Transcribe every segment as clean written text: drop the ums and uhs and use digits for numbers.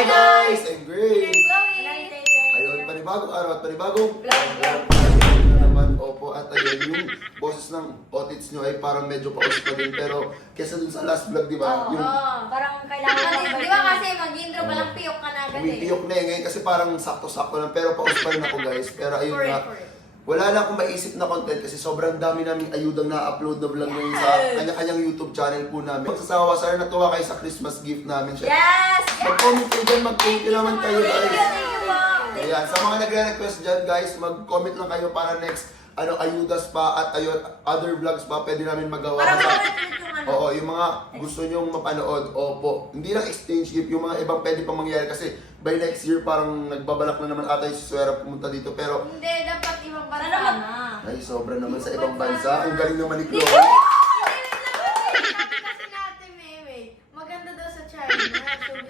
Hi guys! I'm great! Chloe! Ayun, panibagong araw at panibagong Vlog. na naman, opo. At ayun, yung boses ng otits nyo ay parang medyo paus pa din. Pero kesa dun sa last vlog, di ba? Oo, Yung parang kailangan Di ba kasi mag-intro pa lang piyok ka na agad eh. umipiyok na ngayon kasi parang sakto-sakto lang. Pero paus pa rin ako guys. Pero ayun nga, Correct. wala na akong maisip na content kasi sobrang dami naming ayudang na-upload na vlog ngayon sa kanya-kanyang YouTube channel po namin. Magsasawa, sana natuwa kayo sa Christmas gift namin. Yes! Mag-comment kayo dyan, mag-thank you naman kayo guys. Thank you, ma'am. Ayan, sa mga nagre-request dyan guys, mag-comment lang kayo para next ayudas pa at other vlogs pa pwede namin magawa. Para Kasi- ma-ulit yung ano. Oo, yung mga gusto nyong mapanood, opo. Hindi lang exchange gift, yung mga ibang pwede pang mangyari kasi by next year parang nagbabalak na naman ata yung si Suera pumunta dito. Pero, Hindi, dapat ibang bansa Sana mag- na. ay sobra naman sa ibang bansa. Ang galing naman ni Chloe. Kasi natin, Meme. Maganda daw sa China.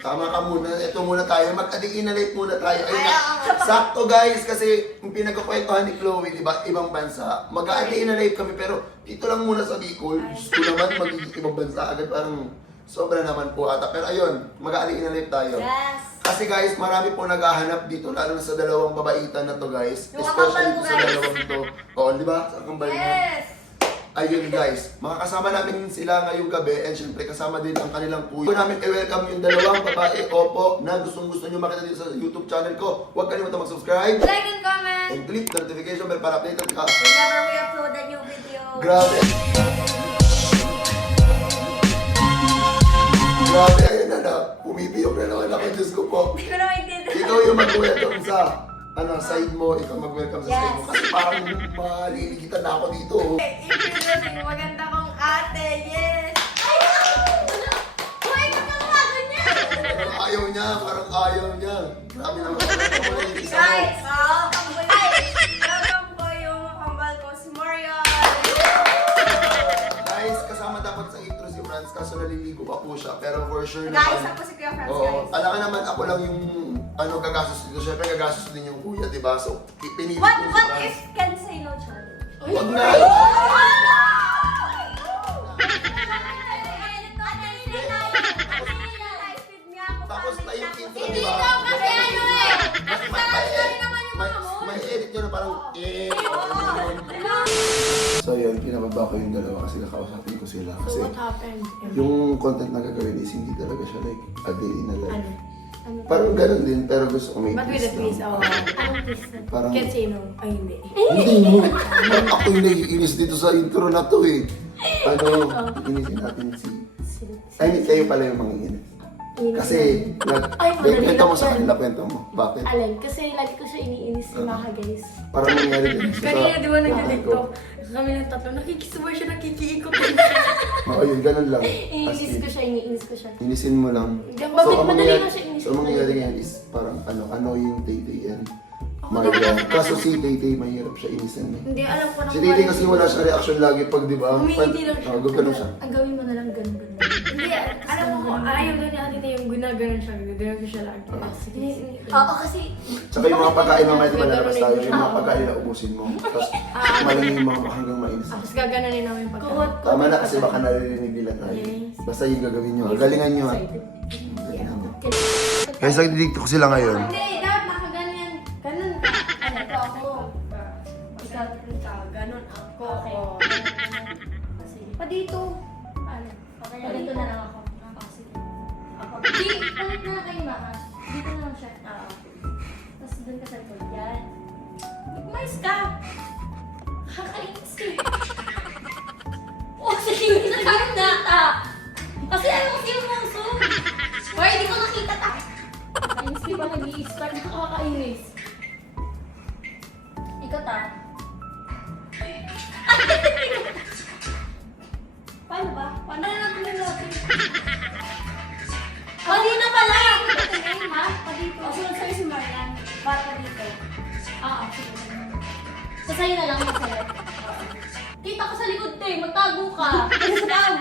Tama ka muna. Ito muna tayo. Mag-adinalate muna tayo. Ayun Ay, na. oo. Sakto guys, kasi yung pinagkukwentuhan ni Chloe, di ba, ibang bansa. Mag-adinalate kami, pero dito lang muna sa Bicol. Gusto naman magiging ibang bansa agad. Parang sobra naman po ata. Pero ayun, mag-adinalate tayo. Yes! Kasi guys, marami po naghahanap dito, lalo na sa dalawang babaitan na to guys. Yung Especially kakambal ko, sa guys. dalawang to. Oo, di ba? Sa kambal mo. Yes! Ayun guys, makakasama namin sila ngayong gabi and syempre kasama din ang kanilang kuya. Gusto namin i-welcome yung dalawang babae, opo, na gustong-gusto nyo makita dito sa YouTube channel ko. Huwag kalimutan mag-subscribe Like and comment. and click the notification bell para updated ka. Whenever we upload a new video. Grabe. Grabe, ayun na. Pumipiyok na naman ako, Diyos ko po. Hindi ko na maintindihan. Ikaw yung mag-welcome sa side mo, ikaw mag-welcome sa side mo. Yes. Kasi parang maliligitan na ako dito. Introducing maganda kong ate. Yes! Ay! Uy, kapag niya! Parang ayaw niya, parang ayaw niya. Grabe naman ako yung isa mo. Guys! Welcome po yung kambal ko, si Marian. Guys, kasama dapat sa intro si Franz, kaso naliligo pa po siya. Pero for sure Guys, naman, ako si Kuya Franz, oo, guys. alam ka naman ako lang yung gagastos dito. Siyempre gagastos din yung kuya, di ba? So, pinili What, ko si what Franz. if can say no, Charlie? Wag na! Tapos na yung intro, di ba? Kasi ano eh! May edit nyo na parang So yun, pinababa ko yung dalawa kasi kakausapin ko sila. Kasi What happened? yung content na gagawin is hindi talaga siya like a day in a life. Ano? Ano? Parang ganun din, pero gusto ko may But with a twist, lang. oh. Anong twist na? Parang- Can say no. Ay, hindi. Hindi mo. Parang ako yung naiinis dito sa intro na to eh. Inisin natin si... I mean, kayo pala yung manginginis. Kasi, Ay, madali kwento mo lang sa yan. kanila, kwento mo. Bakit? Alin, kasi lagi ko siya iniinis si Maka, guys. Parang nangyari din siya Kanina, di ba tatay nag-tiktok? ko. Kami ng tatlo, nakikisubay siya, nakikiikot. Oo, yun, ganun lang. As Iniinis in, ko siya, iniinis ko siya. inisin mo lang. Madali mangyayari- lang siya inisin. So, ang mangyayari ngayon is parang annoying Tay-Tay and Marian. Kaso si Tay-Tay, mahirap siya inisin eh. Hindi, alam ko na. Si Tay-Tay kasi wala siya reaction lagi pag, di ba? Humihindi lang siya. Gagano siya. Ang gawin mo na lang, ganun. Hindi, alam mo ko, ayaw daw niya Tita yung ginaganon siya. Gagano'n ko siya lagi. Oo, kasi... Tsaka yung mga pagkain mamaya, di ba May nalabas ganun tayo, din yung mga siya. pagkain na ubusin mo. Tapos malamig yung mga hanggang mainis. Tapos gaganunin namin yung pagkain. Tama na kasi baka naririnig nila tayo. Yes. Basta yung gagawin nyo. Galingan nyo ha. Yeah. Guys, nagdidikto ko sila ngayon. Hindi, dapat nakaganyan. Ganun ka. Ano to ako? Ikaw, Ganun ako. Okay. Sige. Pa dito. Ano? Okay, ganito na lang ako. Sige. Ako. Di, palit na kayo Maka. Dito na lang siya. Tapos doon ka sa likod. Yan. Mais ka. Kakainis eh. Oh, sige, hindi na nakita. Kasi ayaw ko sinuso. Hoy, hindi ko nakita ta. Kainis di ba nag-i-start na kakainis? Ikaw ta. Paano ba? Paano na natin natin? Kanina pala! Tingin ha? Pa dito. O, sunod sa'yo si Marian. Para pa dito. Sige. So, sa'yo na lang, sa'yo. Kita ko sa likod, te. Magtago ka. Please lang.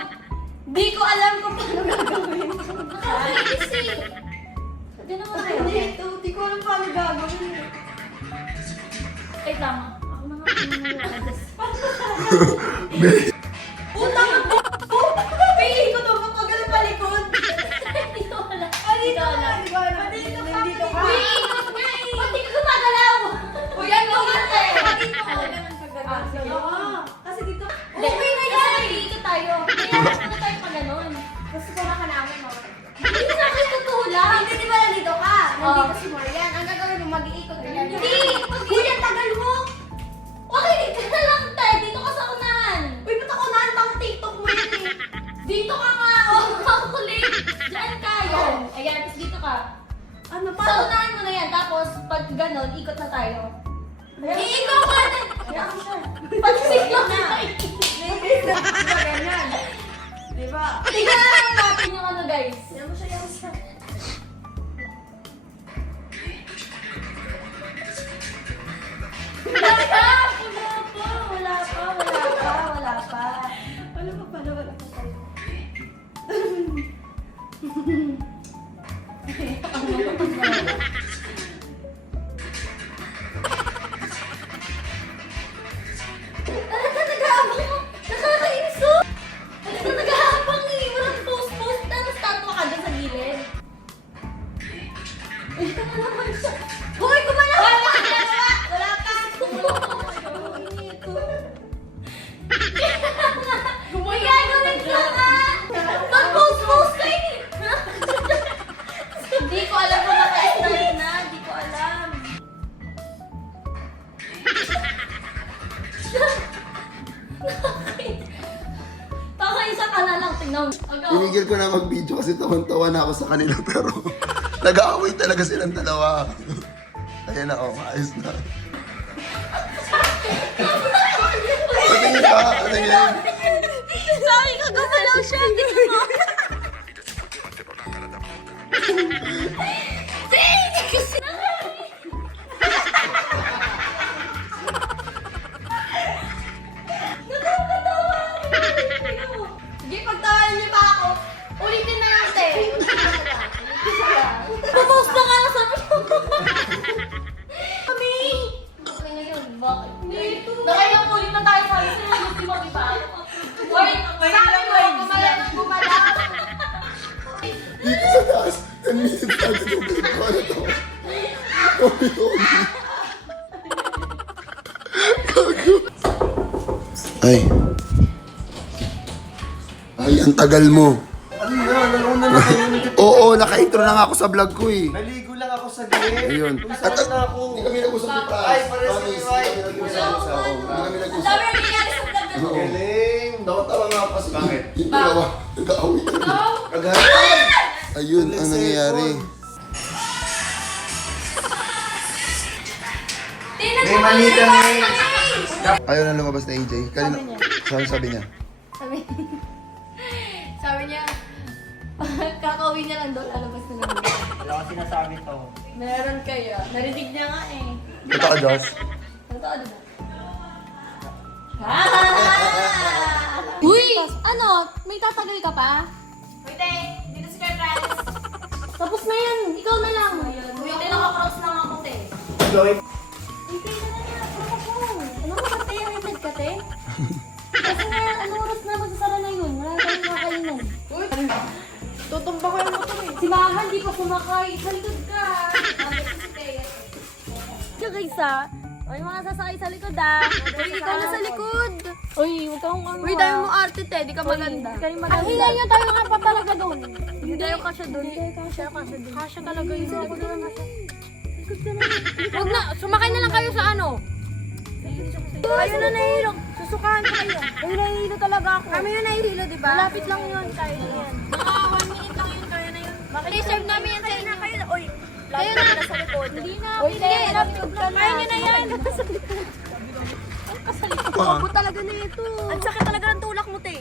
Di ko alam kung paano gagawin. Nakakainis eh. Hindi naman tayo. Dito, di ko alam paano gagawin. Ay, tama. Ako na nga. Utang ako! Pili ko to kapag palikod. Hindi ko alam. Dito Ikaw na, lang. di ko alam. Kasi dito, Okay na yan! Iikot tayo. Kaya ano tayo pa ganon? gusto ko na ka namin, mama. Hindi na kayo totoo lang. Hindi, di ba nandito ka? Nandito Oh. si Marian. Ang gagawin mo, mag-iikot ka lang. Hindi! Uy, ang tagal mo! Okay, ka na lang tayo. Dito ka sa unahan. Uy, ba't ako naan pang TikTok mo yan eh? Dito ka nga. Oh, ang kulit. Diyan ka. Yan. Ayan, tapos dito ka. Ano pa? Sa unahan mo na yan. Tapos, pag ganon, ikot na tayo. Iikaw ka na. Kaya siya. Pag-signal na. Di ba ganyan? Di ba? Tingnan lang natin yung ano, guys. Yan mo siya, yan mo siya. Wala pa! Wala pa. Wala pa pala, wala pa tayo. Talaga nag-aabang mo. Nakakainis oh. Talaga nag-aabang eh. Walang post-post. Tapos tatwa ka dyan sa gilid. Ay, tama naman siya. Hoy, kumalaw ka! Wala ka! May gagawin ka nga! Mag-post-post ka eh! Hindi ko alam kung naka-start na. Hindi ko alam. Kakaisa ka na lang, tingnan mo. Tinigil ko na mag-video kasi tawan-tawa na ako sa kanila pero nag-aaway talaga silang dalawa. Ayan na, oh, maayos na. Patingin ka, patingin. Sabi ka, gumalaw siya. Tingnan mo. Sige, pagtawanan niyo pa ako. Ulitin na natin. Pupost na ka na sa Mami! Okay na yun, bakit? Dito. Nakailang na tayo sa isa. Hindi mo, di ba? Wait, Sabi mo, gumala ng gumala. Dito sa taas, 10 minutes agad yung pinagawa na to. Ay. Ay, ang tagal mo. Ano na? Nauna na kayo. Oo, naka-intro na nga ako sa vlog ko eh. Naligo lang ako sa gilid. Ayun. At na ako. Hindi kami nag-usap ni Franz. Ay, pares Promise, kami, Mike. Hindi kami nag-usap. Oo, Hindi kami Ang nag-usap. dami ang nangyayari sa vlog na to. Galing. Nakatawa nga ako kasi. Bakit? Yung dalawa, nag-aaway kami. Ayun ang nangyayari. Tingnan May mo mali kasi, kami. Ayaw na lumabas na AJ. Kanina, sabi niya. Sabi niya, kakauwi niya lang doon, lalabas na lang. Wala ko sinasabi to. Meron kayo. Narinig niya nga eh. Ito ka, Josh. Totoo diba? Uy! Ano? May tatagal ka pa? Wait eh, dito si Kuya Franz. Tapos na yan. Ikaw na lang. Wait eh, naka-cross lang ako te. Joy. Hindi na na yan. Ano ka te? Rented ka te? Kasi nga, anong oras na magsasara na yun? Wala tayong kakainan. Uy, tutumba ko yung motor eh. Si Mama, hindi pa sumakay. Sa likod ka. Diyan kaysa. Uy, mga sasakay sa likod ah. Uy, ikaw na sa likod. Uy, huwag kang ano. Uy, dahil mo arte te, di ka maganda. Hindi kayo maganda. Ang hinay nyo tayo nga pa talaga doon. Hindi tayo kasya doon. Hindi tayo kasya doon. Kasya talaga yun. Ako doon na kasya. Huwag na, sumakay na lang kayo sa ano. Kayo na nahihilo. Susukahan ko kayo. Ay, nahihilo talaga ako. Kami yung nahihilo, di ba? Malapit lang yun. Kaya na yan. Mga 1 minute lang yun, kaya na yun. Reserve namin yan sa inyo. Uy, Kayo na sa likod. hindi na. Uy, Hindi, te, lapit ka na. kaya nyo na yan. Ako talaga na ito. Ang sakit talaga ng tulak mo, te.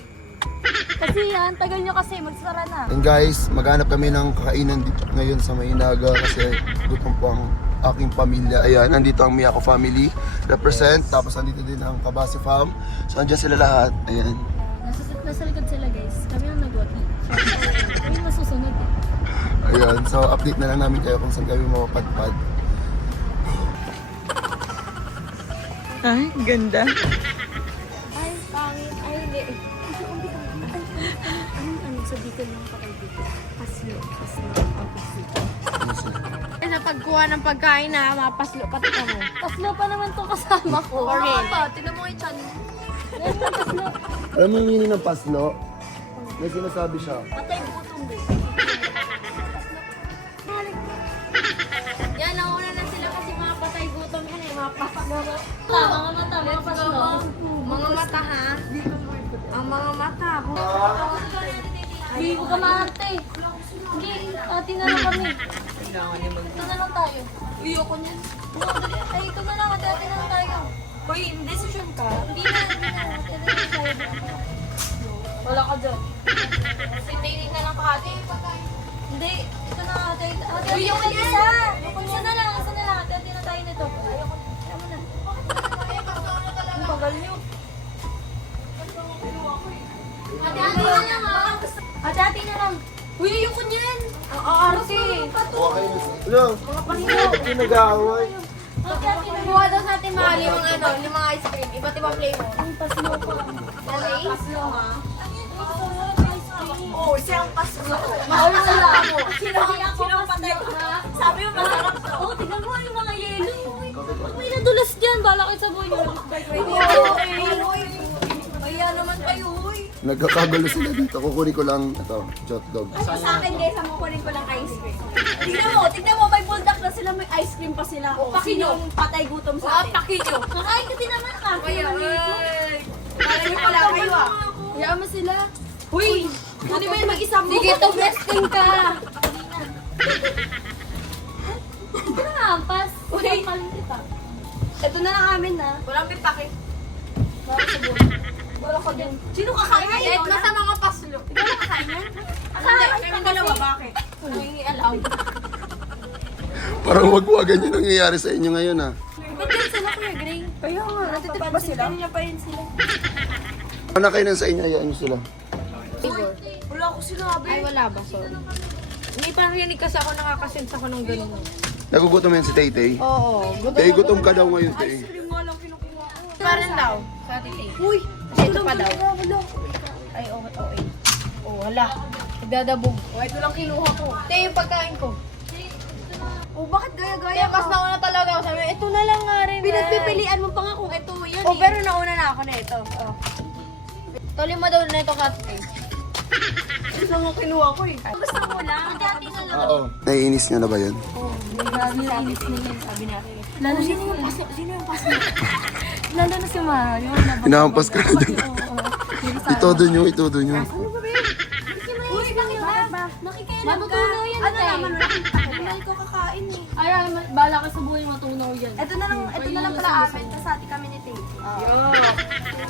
Kasi yan, tagal nyo kasi. Magsara na. And guys, maghanap kami ng kakainan dito ngayon sa Maynaga kasi gutom po ang aking pamilya. Ayan, nandito ang Miyako family represent. Tapos nandito din ang Kabasi fam. So, andyan sila lahat. Ayan. Nasa likod sila guys. Kami ang nag-wati. Kami masusunod eh. Ayan. So, update na lang namin kayo kung saan kami mapapadpad. Ay, ganda. Ay, pangit. Ay, hindi. Ano sa dito lang kapag dito? Pasyo. Pasyo. Ano sa pagkuha ng pagkain na mapaslo pati ka mo. Paslo pa naman tong kasama ko. Tignan mo yung chan. Yan yung paslo. Alam mo yung meaning ng paslo? May sinasabi siya. Patay gutom din. Yan, nauna na sila kasi mga patay gutom yan eh. Mga paslo. Mga mata, mga paslo. Mga mata ha? Ang mga mata. Hindi mo ka maarte. Hindi, ate na lang kami. Ito na lang tayo. Ayoko niyan. Ay, ito na lang, ate na lang tayo. Hoy, decision ka. Hindi na, ate na lang tayo. Wala ka dyan. Sintayin na lang kahati. Hindi, ito na ate. Ate, Uy, yung isa. Isa na lang, ate na tayo nito. Ayoko, ayaw mo na. Ang tagal niyo. Ate na lang ha. Ate na lang. Uy, ayoko niyan. Ang aarte. Huwag kayo na sa... Ano? Hindi nag-aaway. Ate na lang. Kuha daw sa atin mga limang ice cream. Iba't ibang flavor. Ang paslo pa. Dali. Paslo ha. Oo, siyang paslo. Wala ako. Sino ang patay? Sabi mo masarap to. Oo, tignan mo yung mga yelo. Pag may nadulas dyan, bala kayo sa buhay nyo. Kaya naman kayo, uy. Nagkakagulo sila dito. Kukunin ko lang ito, hot dog. Sa akin guys, ang kukunin ko lang ice cream. Tignan mo, may bulldog na sila, may ice cream pa sila. Sino yung patay gutom sa atin? Pakinyo. Kakain ka din naman ka. Kaya, Kaya niyo pala kayo ah. Kaya mo sila. Uy! Ano ba yung mag-isa mo? Sige, to resting ka. Ito na nga, pas. Uy. Papalit kita. Ito na lang amin na. Walang pipake. Wala ka din. Sino kakain? Kahit nasa mga paslo. Ikaw na kakain yan? Hindi, kami dalawa. Bakit? Nangingi alam. Parang wag-wagan yung nangyayari sa inyo ngayon, ha? Ba't yan sila Kuya Gray? Kaya nga, natitip ba sila? Kanina pa yun sila. Ano kayo sa inyo, hayaan nyo sila. Wala ko sinabi. Ay, wala ba? Sorry. May parinig kasi ako nakakasense ako ng ganun. Nagugutom yan si Tay-Tay. Oo. Tay, gutom ka daw ngayon, Tay. Parang daw. Sa titi. Uy! Kasi ito pa daw. Ay, okay. Oh, wala. Nagdadabog. Oh, ito lang kinuha ko. Ito yung pagkain ko. Oh, bakit gaya-gaya ka? Mas nauna talaga ako sabi, ito na lang nga rin. Pinagpipilian mo pa nga kung ito yan oh, pero nauna na ako na ito. Oh. Toli mo daw na ito kasi. Ito lang ang kinuha ko eh. Gusto mo lang. Ate na lang. Oo. Naiinis nyo na ba yun? Sabi natin. Lalo sino yung paslo? Sino yung paslo? Lalo na si Mario. Hinahampas ka na dyan. Itodo nyo. Uy, bakit ba? Nakikailan ka. Matutunaw yan, Ano naman, wala ko kakain eh. Ay, bala ka sa buhay matunaw yan. Ito na lang pala amin. Tapos ati kami ni Tay.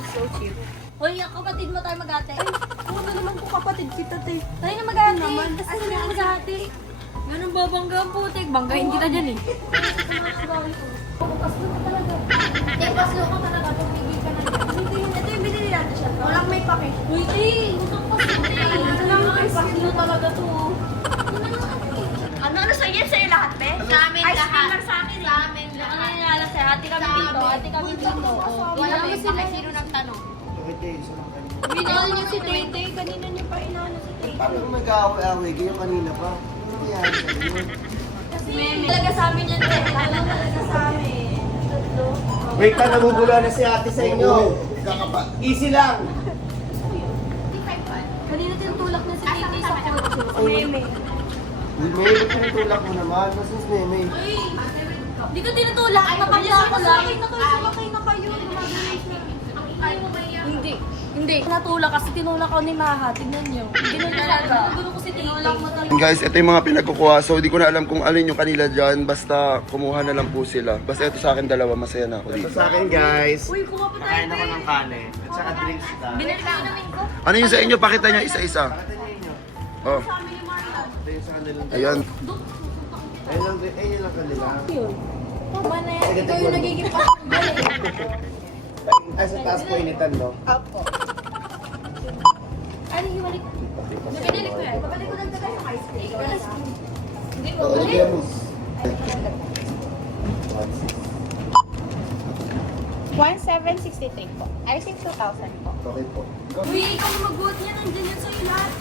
So cheap. Hoy, ang kapatid mo tayo mag-ate. Ano naman ko kapatid kita, Tay? Tayo na mag-ate. naman. Kasi na mag-ate. Ganun babangga ang putik. Banggahin kita dyan eh. Paslo ka talaga. Hindi, paslo ka talaga. Tumigil ka na dyan. Ito yung binili natin siya. Walang may pake. Uy, isang paslo. Ito lang may paslo talaga to. Ano sa'yo? Sa'yo lahat, be? Sa amin lahat. Ice cream lang sa akin. Sa amin lahat. Ano yung alas sa'yo? Ate kami dito. Ate kami dito. Wala mo sila. Sino nagtanong? Binali niyo si Tay-Tay. Kanina niyo pa inaano si Tay-Tay. Paano nag-aaway-aaway kayo kanina pa? Ano nangyari sa inyo? Talaga sa amin yan. Talaga sa amin. Wait ka, nabubula na si ate sa inyo. Kakapa. Easy lang. Kanina tinutulak na si Tay-Tay sa kotse. Meme. Uy, May, ba't tinutulak mo naman? Nasaan si Meme? Hindi ko tinutulak. Napakya ko lang. Sumakay na kayo. Hindi. Natulak kasi tinulak ko ni Maha. Tignan niyo. Ganun talaga. Gulo ko si tinulak mo talaga. Guys, ito yung mga pinagkukuha. So, di ko na alam kung alin yung kanila dyan. Basta, kumuha na lang po sila. Basta ito sa akin dalawa. Masaya na ako Ito dito. sa akin, guys. Uy, kuha pa tayo. Makain ako ng kanin. At saka drinks na. Binili ka namin ko. Ano yung sa inyo? Pakita nyo isa-isa. Pakita niyo inyo. Oh. Ito yung sa kanila. Ayan. Ayun lang kanila. Tama na yan. Ikaw yung nagiging Ay, sa taas po initan, no? Apo. Ano yung balik? Nabinili ko yan. Babalik ko lang tayo sa ice cream. Hindi ko. Oh, lagyan mo. 1763 po. I think 2,000 po. Okay po. Uy, ikaw na mag-vote niya. Nandiyan yan sa'yo lahat.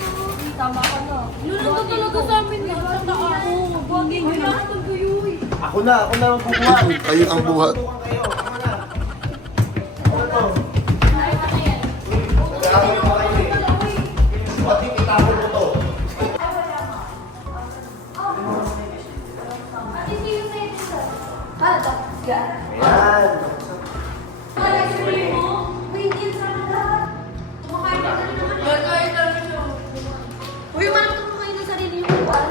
Tama ka na. Lulunod talaga sa amin. Sa taas. Oo, bagay. Kailangan ko yun. Ako na ang kukuha. Ayun ang buhat. Tutukan kayo. Ako na. Ako to. Nag-aaral pa kayo eh. Pati itapon mo to. Ayan. Uy, parang kumakain ng sarili yung kuwan.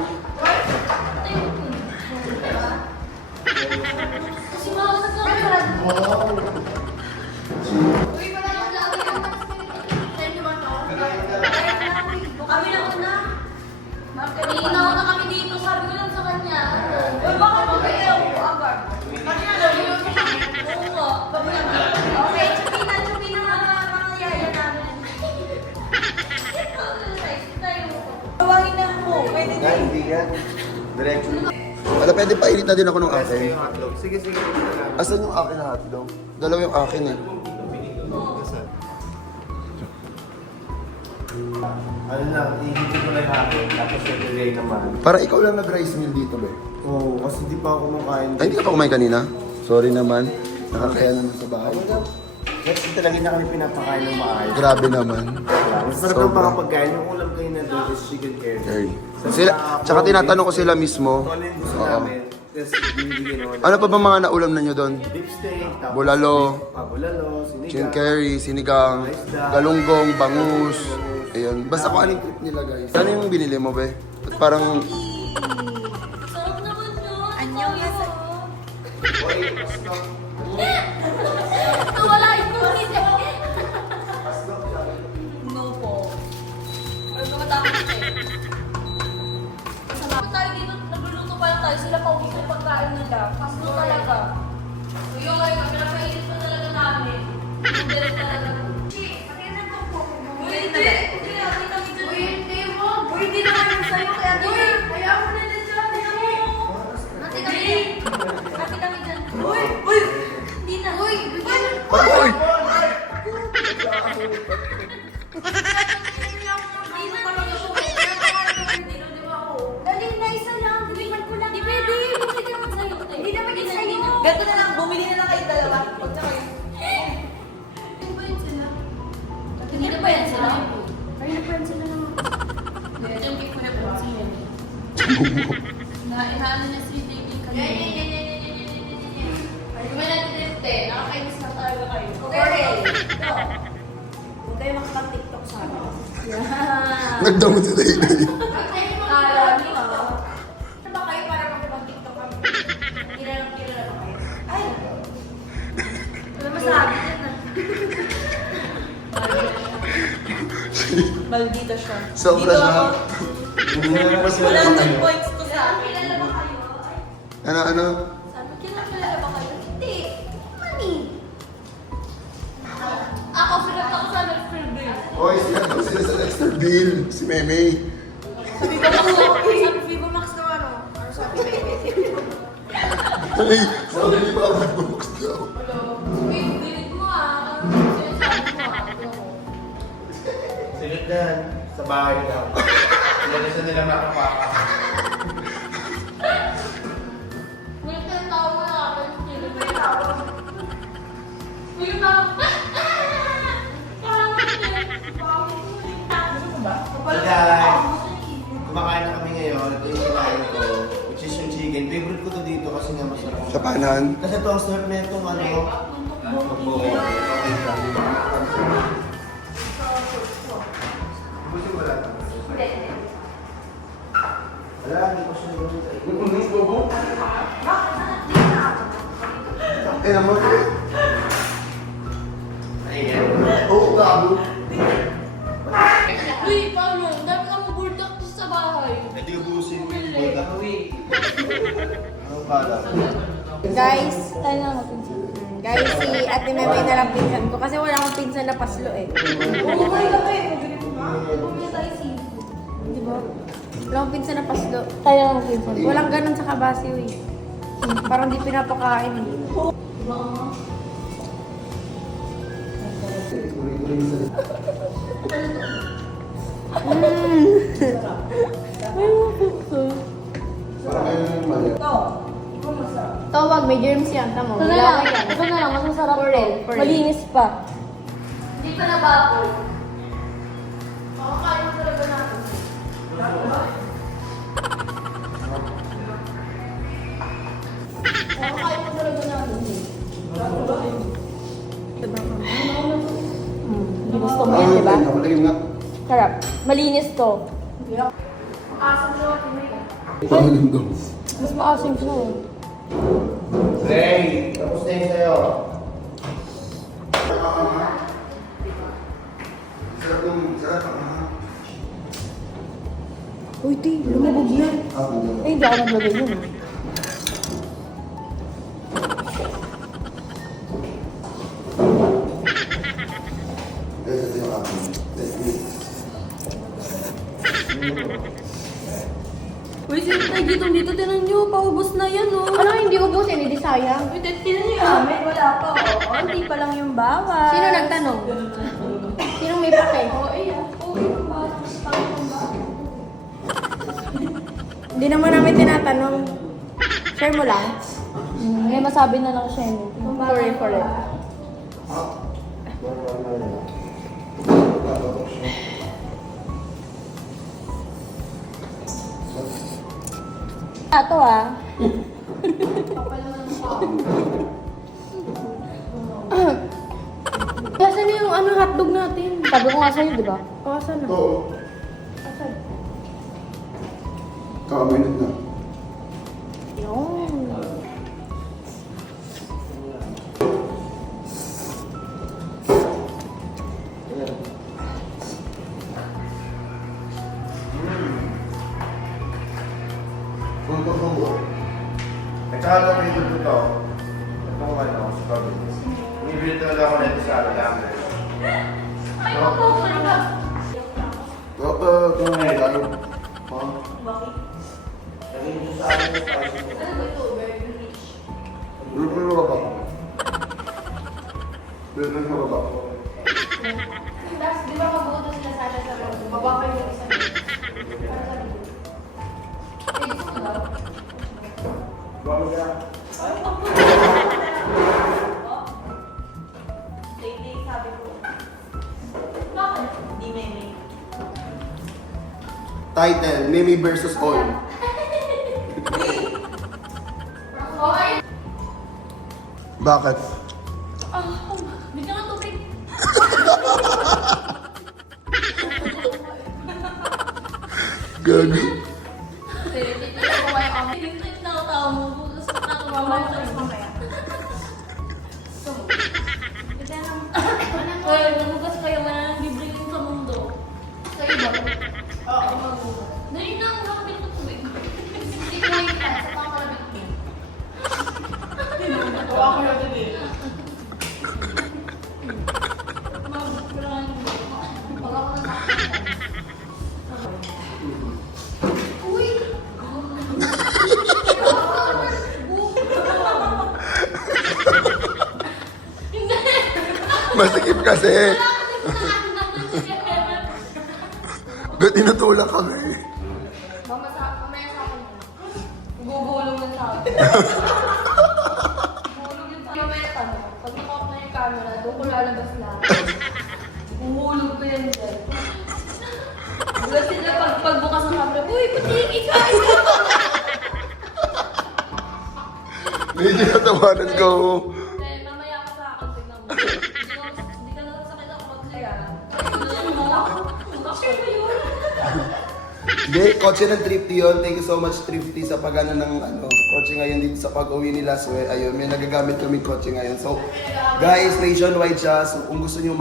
Kasi makakasap na ang sarad mo. Uy, parang ang laki ang kami na una. Iinaw na kami dito. Sabi ko lang sa kanya. Uy, baka mag-ayaw ko agad. Kanina lang yun. Oo nga. Bago lang. Okay, chupin na mga yaya namin. Tawagin na mo. Pwede Yan, hindi yan. Diretso. Wala, pwede painit na din ako ng akin. Yung hotdog. Sige. Asan yung akin na hotdog? Dalawa yung akin eh. Ano lang, ihigit ko lang hapon, tapos nag-relay naman. Para ikaw lang nag-rice meal dito, be. Oo, kasi di pa ako kumakain. Ay, hindi ka pa kumain kanina? Sorry naman. Nakakaya naman sa bahay. Kasi talaga na kami pinapakain ng maayos. Grabe naman. Masarap ng mga pagkain. Yung ulam kayo na doon is chicken curry. Curry. Sila, tsaka tinatanong ko sila mismo. Kung ano yung gusto Oo. namin. Tapos bibigyan naman. Ano pa ba mga naulam na nyo doon? Beef steak, tapos Bulalo. Bulalo, sinigang. Chicken curry, sinigang, galunggong, bangus. Ayun. Basta kung anong trip nila, guys. Ano yung binili mo, be? Ba't parang... Sarap naman yun. Anyong yasa. Wala yung kulit. No po. Ano ka dapat eh? Masama tayo dito, nagluluto pa lang tayo. Sila pa uwi ng pagkain nila. Kaso talaga. So yung ngayon, pinapailit pa talaga namin. Yung direct talaga. Uy, hindi! Hindi na, hindi kami dyan. Uy, hindi mo! Uy, hindi naman yung sa'yo. Kaya di ka. Kaya mo na dyan dyan. Nati kami dyan. Nati kami dyan. Uy! Uy! Hindi na. Uy! Uy! Dali na, isa lang. Biliman ko lang. Di pwede. Bumili naman sa'yo. Hindi naman yung sa'yo. Ganto na lang, bumili na lang kayo dalawa. Huwag na kayo. Hindi ba yun sila? Hindi na ba yan sila? Ay, na friends sila naman. Diyan kay Kuya Bronzy yan. Inaano niya si David kanina. Kung may nag-drift eh, nakakainis na talaga kayo. Okay. Huwag kayo makapag-tiktok sa akin. Nagdamot sila yun. Kala niyo. Ano ba kayo para makapag-tiktok kami? Kira ba kayo? Ay! Wala masabi yan ah. Maldita siya. Sobra Dito siya. ako. Wala 100 points to sa akin. Kilala ba kayo? Ay, Ano? sabi, kilala ba kayo? Hindi. Mani. Ako, pinat ako sa Lester Bill. Oy, sila sa Lester Bill. Si Meme. Sabi ko Max daw. Sabi Vivo Max daw ano? Ano sabi baby? Ay, sabi ni Papa Box daw. Bilig mo ah. Sinasabi mo ah. Silid na yan. Sa bahay daw. Sila na nila makapaka. May tinatawa mo na ako. Hindi mo yung tawa. Yung tawa. Parang So guys, kumakain na kami ngayon. Ito yung kinain ko. Which is yung chicken. Favorite ko to dito kasi nga masarap. Sa panan. Kasi ito ang sarap na itong ano. Okay lang. Busin mo lang. Wala, hindi ko siya nagawin. Eh, naman. Ayan. Oo, gago. Uy, Paolo, dami ka mo buldak sa bahay. Hindi ko busin mo yung bola. Ano pala? Guys, guys, si Ate Meme na lang pinsan ko kasi wala akong pinsan na paslo eh. Oo, kayo na kayo. Bumili tayo seafood. Di ba? Wala akong pinsan na paslo. Kaya akong pinsan. Walang ganun sa Kabasiw eh. Parang di pinapakain eh. Parang ayun yung mali. Tawag, may germs yan. Tama, Ito na lang. Ito na lang, mas masarap For real, to. for real. Malinis pa. Hindi pa nababoy. Makakain talaga natin. Makakain talaga natin. Hindi gusto mo yan, di ba? Napalagim nga. Sarap. Malinis to. Asam na natin may Pangilin ko. Mas maasim siya eh. Ray, tapos na yun sa'yo. Sarap yung, sarap. Uy, di. Lumabog yan. Eh, hindi ako naglagay yun. Ito yung akin. Uy, sino tayo dito? Tinan nyo, paubos na yan, oh. Ano hindi ubos yan, hindi sayang. Uy, tinan nyo yung amin. Wala pa, oh. Hindi pa lang yung bawas. Sino nagtanong? Sinong may pake? Oh, iya. Oh, yung bawas. Hindi naman namin tinatanong. Share mo lang. May masabi na lang siya yun. For it. Ato, ah. Kasi na yung ano, hotdog natin. Sabi ko nga sa'yo, di ba? Kawasan na. Oo. Asan? Kakaminit na. Yun. Bumbo. At saka ito, may gusto to. Itong ano, strawberries. Bumibili talaga ako nito sa Alabama. Ay, mabuhay ba? Ito na yung lalo. Naging gusto sa akin yung spicy. Lululo ka ba? Lululo ka ba? Tapos, di ba mabuto sila sana sa loob? Baba kayo yung isa. Bago ka. Title, Mimi versus All. Bakit? Bigyan ka tubig. Gago. Tititigil ko kayo kami. Hindi na ako tao mo. Tapos natuwa mo sa mamaya. Uy, nagugas kayo. Wala nang libre yun sa mundo. Sa iba. Oo, magugas. Dali na ang kapit ng tubig. Hindi ko yung pa. Sa pangkalabit ko. Ako yung din. Magugulan. Pag ako nasaktan. Uy! Masikip kasi. Ba't tinutulak ka eh? Mamaya sa akin. Gugulong na sa akin. Gugulong yun sa akin. Mamaya pa. Pag naka-off na yung camera, doon ko lalabas lahat. Gugulong ko yan dyan. Wala sila pagbukas ng camera. Uy, patingin ka! Medyo natawanan ko. Eh, mamaya ka sa akin. Tignan mo. Hindi ka nasasakit ako magsaya. Tignan mo. Mag-share ko yun. Hindi, kotse ng Thrifty yun. Thank you so much Thrifty sa pagana ng kotse ngayon dito sa pag-uwi nila. So ayun, may nagagamit kami kotse ngayon. So guys, nationwide siya. So kung gusto nyo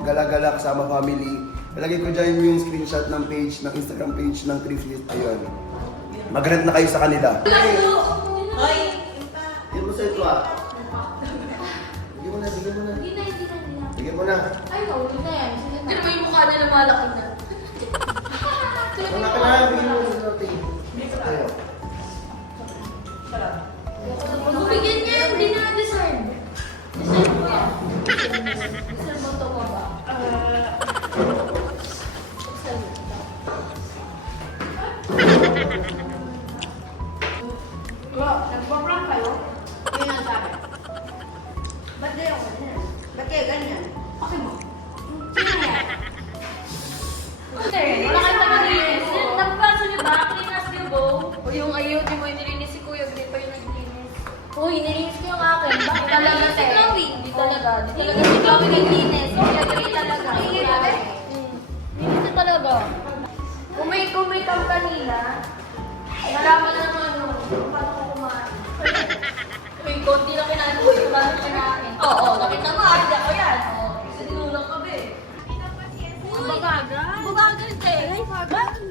gala-gala kasama family, ilagay ko dyan yung screenshot ng page, ng Instagram page ng Thrifty. Ayun. Mag-rent na kayo sa kanila. Hoy! Bigyan mo sa ito ah. Bigyan mo na, bigyan mo na. Hindi na. Bigyan mo na. Ay, no, hindi na yan. Sige na. Pero may mukha nila malaki na. Wala ka na, bigyan mo na sa ito. Ayaw. Bigyan niya yung hindi na deserve. Deserve ko yan. Deserve mo ito mo ba? Deserve mo. Nagpa-prank kayo? Yun ang sabi. Ba't kayo ganyan? Ba't kayo ganyan? Okay mo. Sino yan? Hindi, wala kang taga-linis. Napapaso niyo ba? Clean niyo ba? O yung ayaw, di mo inilinis si Kuya, hindi pa yung naglinis. Uy, nilinis ko yung akin. Bakit Talaga, si te. Chloe? Hindi talaga. Di talaga si Chloe naglinis. Kuya, dali talaga. Linis na talaga. Kung may kam kanina, Malaman na naman paano ko kumain. Uy, konti lang kinain ko. Paano kinain? Oo, nakita mo. Hindi ako yan. Kasi dinulang kami. mabagal. Mabagal, te.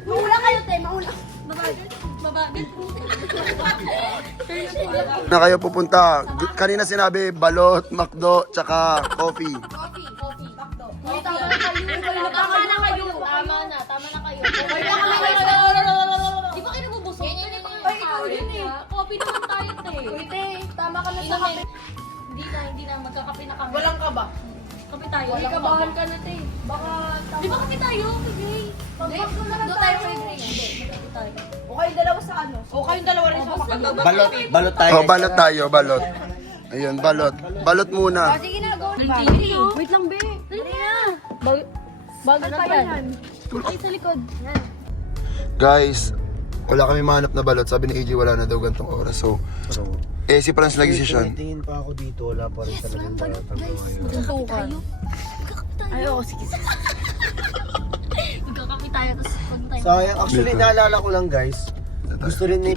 Maula kayo, te, maula. Mabagal. Mabagal. Na kayo pupunta? Kanina sinabi, balot, McDo, tsaka coffee. Coffee. Bakto. Ay, tama na kayo. Tama na kayo. Tama na kayo. Okay na kami. Di ba kayo nabubusog? Yan yung Ay, ikaw yun eh. Coffee naman tayo, te. Uy, te, tama ka na sa Inumin. kape. Hindi na. Magkakape na kami. Walang ka ba? Kape tayo. Uy, kabahan ka na, te. Baka Di ba kape tayo? Kagay. Pag-pag na lang Doon tayo kay Gray. Hindi, kape tayo. O kayong dalawa sa ano? O kayong dalawa rin sa makagaba. Balot tayo. Oh, balot tayo, balot. Ayun, balot. Balot muna. Sige na, go na. Wait lang, be. Dali na. Bago na yan. Ay, sa likod. Yan. Guys, wala kami mahanap na balot. Sabi ni AJ, wala na daw gantong oras. So, si Franz nag-desisyon. Tingin pa ako dito, wala pa rin talagang balot. Tuntukan. Magkakape tayo. Ay, oo, sige. Magkakape tayo. Tapos pag tayo. Sayang, actually naalala ko lang guys. Gusto rin ni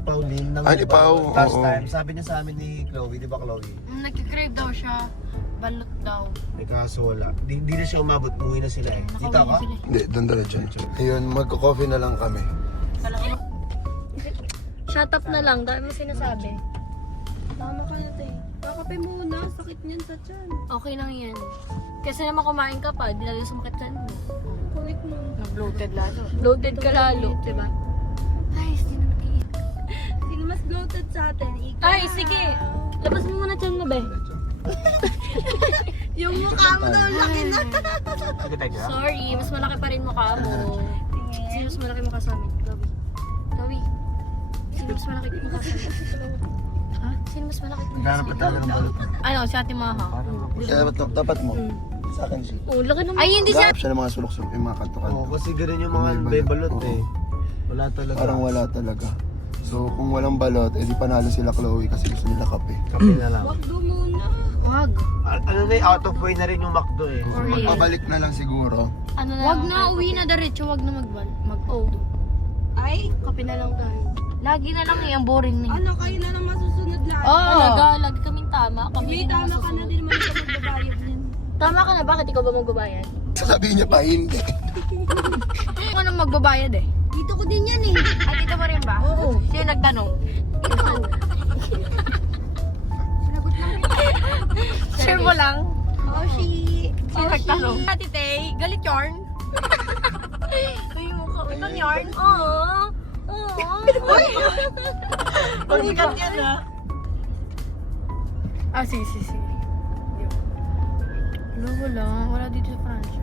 Pauline ng Ay, ni Pau, last oo. time. Sabi niya sa amin ni Chloe, di ba Chloe? Nagkikrave daw siya. Balot daw. May kaso wala. Di na siya umabot, umuwi na sila eh. Dito ka? Hindi, doon diretso. Ayun, magko-coffee na lang kami. Shut up na lang. Dahil mo sinasabi. Tama ka na, te. Kakape muna. Sakit niyan sa tiyan. Okay lang yan. Kasi naman kumain ka pa. Di lalo sumakit ka mo. Kulit mo. Nag-bloated lalo. Loaded ka lalo. Diba? Ay, sino nag-iit? Sino mas bloated sa atin? Ikaw. Ay, sige. Labas mo muna dyan mo, be. Yung mukha mo daw laki na. Sige tayo. Sorry, mas malaki pa rin mukha mo. Sino mas malaki mukha sa amin? Chloe. Sino mas malaki mukha sa amin? Ha? Sino mas malaki mukha sa Naghanap pa amin? tayo ng balot. Ano, si Ate Maha. Dapat mo. Sa akin siya. Oh, laki naman. Ay, hindi siya. Gahanap siya ng mga sulok-sulok yung mga kanto-kanto. Oo, kasi ganun yung mga may balot eh. Wala talaga. Parang wala talaga. So, kung walang balot, edi panalo sila Chloe kasi gusto nila kape. Kape na lang. Wag do muna. Wag. Ano na out of way na rin yung McDo eh. So, magpabalik na lang siguro. Ano na Wag lang? na, uwi na diretso. Wag na mag-o. Ay, kape na lang tayo. Lagi na lang yung boring na yun. Ano, kayo na lang masusunod lahat. Talaga, lagi kaming tama. Kami May din ang tama ka na masusunod. din naman sa magbabayad din. Tama ka na, bakit ikaw ba magbabayad? Sasabihin niya pa, hindi. Ako nang magbabayad eh. Dito ko din yan eh. Ay, dito mo rin ba? Oo. Sino nagtanong? Ikaw. Share mo lang. Oh, she. Sino nagtanong? Ate Tay, galit yarn. Ay, mukha ko. Itong yarn? Oo. Oo. Pagsikat yan ah. Ah, sige. Wala. Wala dito sa Francia.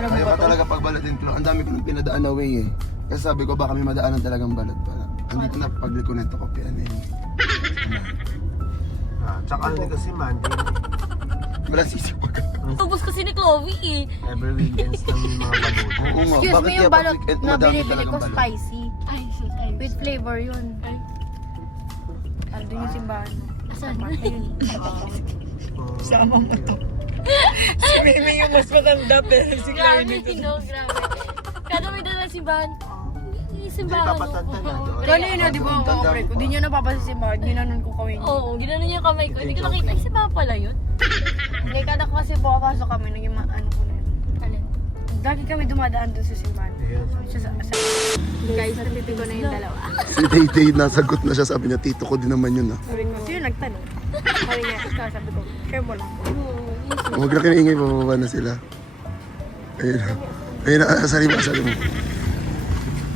Kaya pa talaga pagbalot din Chloe. Ang dami ko nang pinadaan na way eh. Kasi sabi ko baka may madaanan talagang balot pala. Andito na pagliko nito ko pian eh. Tsaka ano din kasi Monday. Wala sisipag. Ubus kasi ni Chloe eh. Every weekends lang yung mga balot. Oo nga. Excuse Bakit me, kaya yung pag balot weekend na madami binibili talagang ko balot? spicy. Ay, sus. Ay, With flavor yun. Ay. Andun yung simbahan. Asan? Sama mo to. Si Mimi yung mas maganda pero si Chloe Grabe, dito. no? Grabe. Kada may dala simbahan. Hindi Simbahan mo. papatanda na. Kanina, di ba, ang operate ko? Di nyo napapasa sa simbahan. Ginanon ko kami. Oo, ginanon niya yung kamay ko. Hindi ko nakita. Ay, simbahan pala yun. Hindi, kada kasi pumapasok kami, naging ano ko na yun. Alin? Lagi kami dumadaan doon sa simbahan. Ayun. Guys, nandito ko na yung dalawa. Si Day nasagot na siya. Sabi niya, tito ko din naman yun ah. Sabi ko, sino nagtanong? Sabi niya, ikaw, sabi ko, share mo lang. Huwag na kinaingay, bababa na sila. Ayun na. Ayun na, asali mo.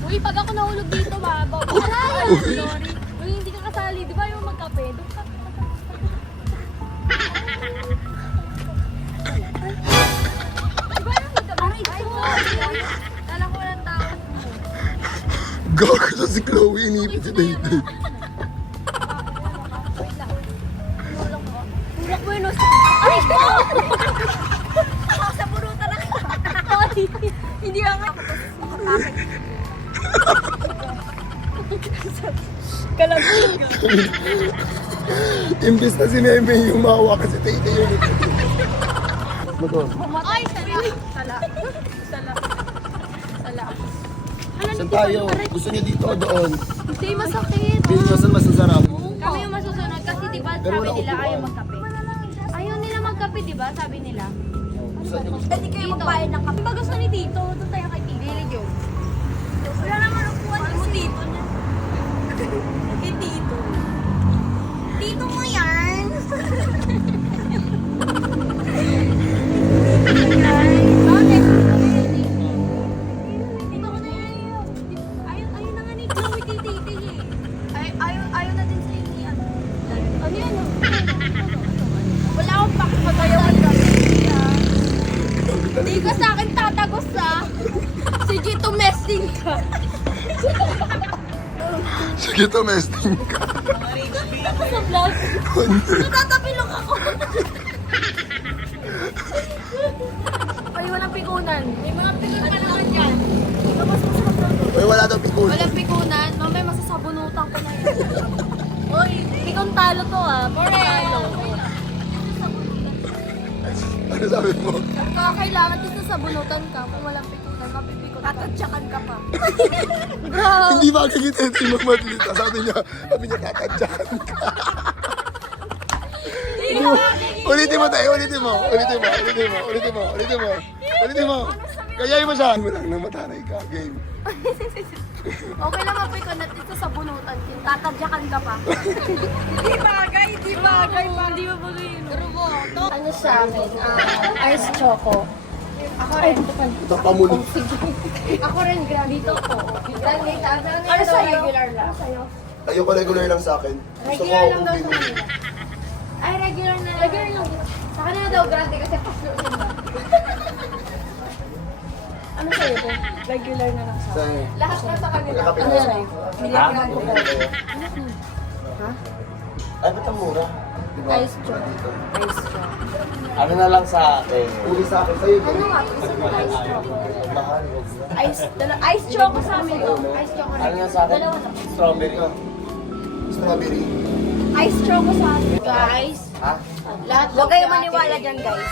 Uy, pag ako nahulog dito, mabaw. Sorry. Uy, hindi ka kasali. Di ba yung magkape? Doon ka. Di ba yung magkape? Aray, ito. Kala ko walang tao. Go! Kaso si Chloe inipit si Tay-Tay. Tulak mo yun, ay ko! Sa purutan na hindi nga. Kalabog. Imbis na si Meme yung mawa kasi Tay-Tay yun. Ay, sala. Saan tayo? Gusto niyo dito o doon? Hindi, masakit. Feeling mo saan masasarap? Kami yung masusunod kasi diba Pero sabi wala nila upuan. ayaw magkape. Ayaw nila magkape diba sabi nila. Saan niyo gusto? Hindi kayo magbayad ng kape. Ba gusto ni Tito? Doon tayo kay Tito. Really, Joe? Wala naman upuan mo Tito niya. Kay Tito. Tito mo yan. Ayaw na nga ni Chloe Titi eh. Ayaw na din sa inyo. Ano yan? Wala akong pakipagayawan ka. Hindi ka sa akin tatagos ha. Si Gito messing ka. Sige, tumesting ka. Sa vlog. Natatapilok ako. Ay, walang pikunan. May mga pikunan ka naman yan. Mas masarap na to. Uy, wala daw pikul. Walang pikunan. Mamaya masasabunutan ko na yan. Uy, pikon talo to ah. Talo. Ano sabi mo? Kailangan din sasabunutan ka kung walang pikunan. Mapipikon. Tatatsyakan ka pa. Bro. Hindi ba kagita yung magmadlita? Sabi niya, tatadyakan ka. Ulitin mo tayo, ulitin mo. Kayain mo siya. Mo lang nang matanay ka, game. Okay lang mapikon at ito sa bunutan. Tatadyakan ka pa. Di bagay. Hindi mo bagay yun. Ano sa akin? Ice choco. Ako rin. Ito pa muna. Ako rin, dito ako. Ano sa'yo? Regular lang. Ano sa'yo? Ayoko regular lang sa akin. Gusto ko Regular lang daw ubin. sa kanila. Ay, regular na lang. Regular lang. Sa kanila daw, grande kasi paslo sila. Ano sa'yo po? Regular na lang sa Sa'yo. lahat na sa kanila. Magkakape Ano na. sa'yo? Nilagyan ko. Ay, ba't ang mura? Diba? Ice choco. Ice choco. Ano na lang sa akin? Uli sa akin sa'yo. Ano nga? Isa na ice choco. Mahal. Ice choco sa amin to. Ice choco. Ano na sa akin? Dalawa na. Strawberry. Strawberry. Ice choco sa amin. Guys. Ha? Lahat huwag kayo maniwala dyan, guys.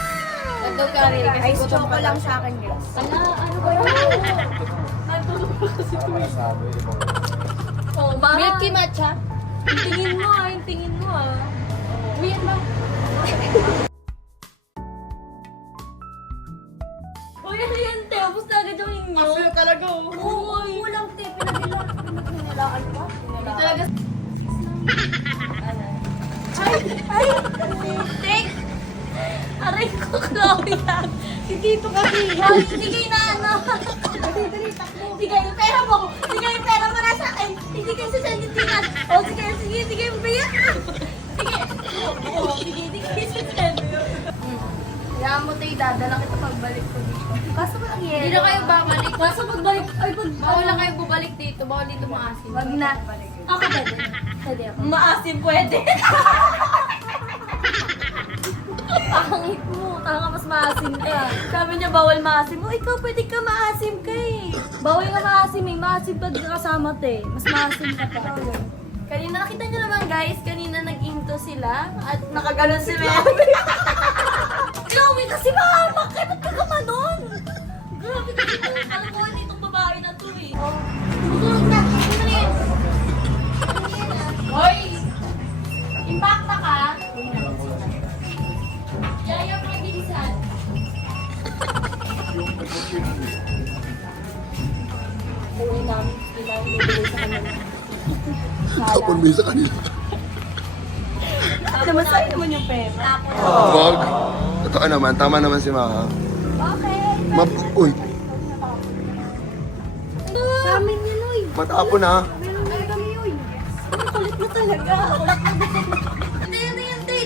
Lahat kari. Ice choco lang sa akin, guys. Ano ba yun? Natulog pa kasi ito eh. Oh, milky matcha? Yung tingin mo ah, yung tingin mo ah. Weird ba? Uy, ano yan, te? Ubus na agad yung inyo. Afil talaga, oh. Oo, kulang, te. Pinagilaan pa. Hindi talaga. Ay! Tek! Aray ko, Chloe yan. Si Tito kasi yan. Sige na, ano. Sige, yung pera mo. Sige, yung pera mo na sa akin. Hindi kayo sa sentitingan. O, sige, yung pera. Sige sa sentitingan. Kaya mo tayo, dadala kita pagbalik ko dito. Kaso ba ang yelo? Hindi na kayo babalik. Kaso pagbalik, bawal lang kayo bubalik dito. Bawal dito maasim. Wag na. Ako pwede. Pwede ako. Maasim pwede. Pangit mo. Tanga mas maasim ka. Sabi niya bawal maasim mo. Ikaw pwede ka maasim ka eh. Bawal ka maasim eh. Maasim pag kasama te. Mas maasim ka pa. Kanina nakita niyo naman guys. Kanina nag-into sila. At nakaganon si Mary. Chloe kasi mahamak ka. Ba't ka kamanon? Grabe ka dito. Alam ko itong babae na to eh. Tutulog na. Ano na yan? Hoy! Impacta ka? Yaya pag-ilisan. Uwi namin. Ibigay sa kanila. Tapon mo yun sa kanila. Naman sa'yo naman yung pera. Wag. Totoo naman. Tama naman si Mama. Okay. Uy, Sa amin yun, uy. matapon ha. Meron na kami, uy. Ang kulit mo talaga. Hindi.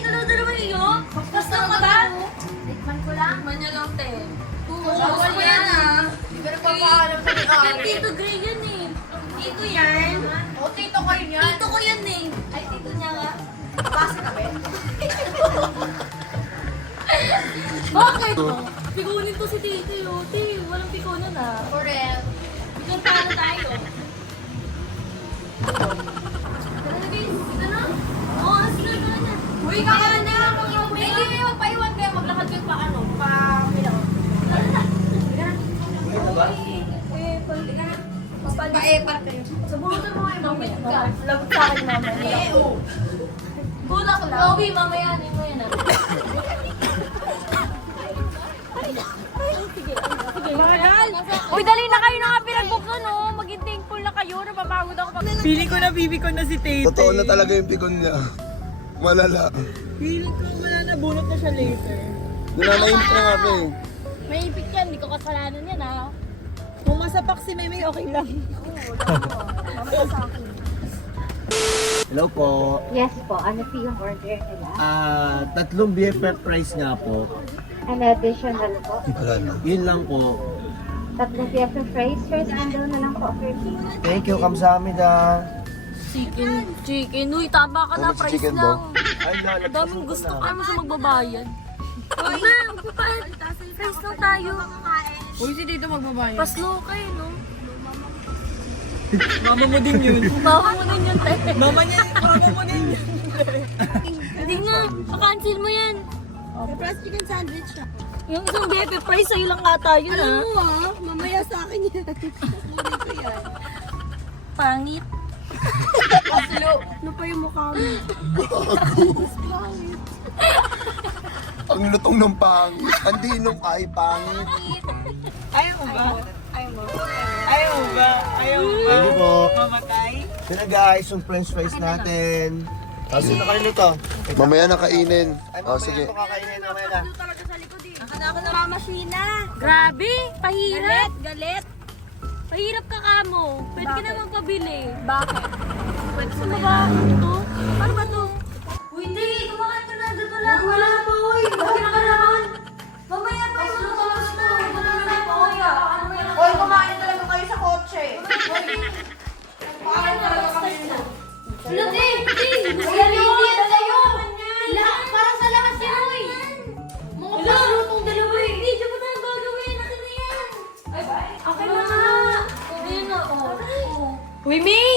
Dalawa yun. Basta mo ba? Tikman ko lang. Tikman niya lang, te. Bawal yan ah. Pero papaalam sa ni Ari. Tito Gray yan eh. Tito yan. O, tito ko yun yan. Tito ko yan eh. Ay, tito niya nga. Base ka, Ben. Bakit? Pikunin to si Tito yun. Tito, walang pikunan ah. For real. Bigyan pa na tayo. Tara na guys, dito na. Oo, sige na. Uy, kakaroon na lang kung yung hindi kayo magpaiwan kayo, maglakad kayo pa ano, pa milaw. Tara na. Pa-epal kayo. Sabunutan mo kayo mamaya. Lagot sa akin mamaya. Bulak lang. Chloe, mamaya ano mo yan ah. Uy, dali na kayo na nga pinag-book no. Maging thankful na kayo. Napapagod ako. Feeling ko na bibi ko na si Tate. Totoo na talaga yung pikon niya. Malala. Feeling ko wala na, bunot na siya later. Nananahimik na nga pa eh. May ipik yan. Hindi ko kasalanan yan ha. Kung masapak si Meme, okay lang. Hello po. Yes po, ano po yung order nila? Tatlong BFF price nga po. An additional po. Wala na. Yun lang po. Tatlong PF fries, first bundle na lang po. Thank you, kamsamida. Chicken. Uy, tama ka How na. much Price chicken lang. Ay, Ang daming gusto ka mo sa magbabayad. Huwag na, magbabayad. Price lang tayo. Uy, si dito magbabayad. Paslo kayo, no? Mama mo din yun. Mama mo din yun, te. Mama mo din yun. Hindi nga, pa-cancel mo yan. Plus chicken sandwich siya. Yung isang BFF price, sa'yo lang ata yun, ha? Mamaya sa akin yan. Pangit. Paslo. Ano pa yung mukha mo? Ang lutong ng pangit. Ang dinong ay pangit. Ayaw mo ba? Ayaw mo ba? Ayaw mo ba? Thank you po. Mamatay? Ito na guys, yung french fries natin. Tapos na kayo nito. Mamaya na kainin. Ay, Oh, mamaya sige. ito kakainin mamaya na. Ako na mamashina. Grabe, pahirap. Galit. Pahirap ka kamo. Pwede ka na magpabili. Bakit? Pwede sa mga ito. Paano ba ito? Uy, hindi. Kumakain ka na. Dito lang. Wala na pa, uy. Bakit na ka naman? Mamaya pa yung lutos na. Ito na lang po. Ano yan? Uy, kumain talaga kayo sa kotse. Kumain talaga kami na. Ano, di? Di. Parang sa lakas yan, uy. Mga paslutong dalawa eh. Hindi, di ba tayo gagawin? Akin na yan. Ay, bye. Akin na nga. Ayan na, oh. Uy, May!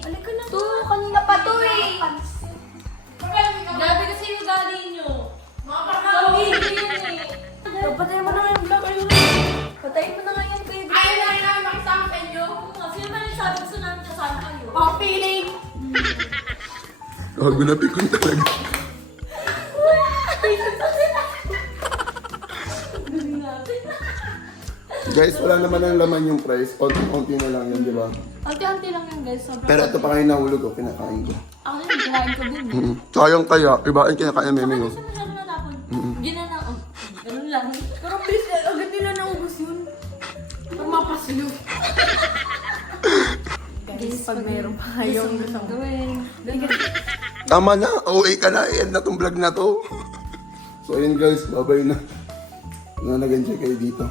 Halika na. To, kanina pa to eh. Grabe kasi yung gali nyo. Mga parang hindi yan eh. Patayin mo na nga yung vlog. Patayin mo na nga yung baby. Ayaw na rin namin makisama sa inyo. Sino ba yung sabi gusto namin kasama kayo? Oh, feeling. Gago na pikon talaga. Guys, wala naman ang laman yung price. Konti-konti na lang yan, di ba? Anti-anti lang yan guys. Sobrang. Pero ito pa kayo nahulog ko, pinakain ko. Ako rin, kinain ko din. Sayang kaya, iba ang kinakain meme ko. Kasi masyado natapon. Gina na, oh. Ganun lang. Pero please, agad nila naubos yun. Pag mapaslo. Guys, pag meron pa kayong gusto Gawin. Tama na, OA ka na, i-end na tong vlog na to. So ayun guys, bye-bye na. Na nag-enjoy kayo dito.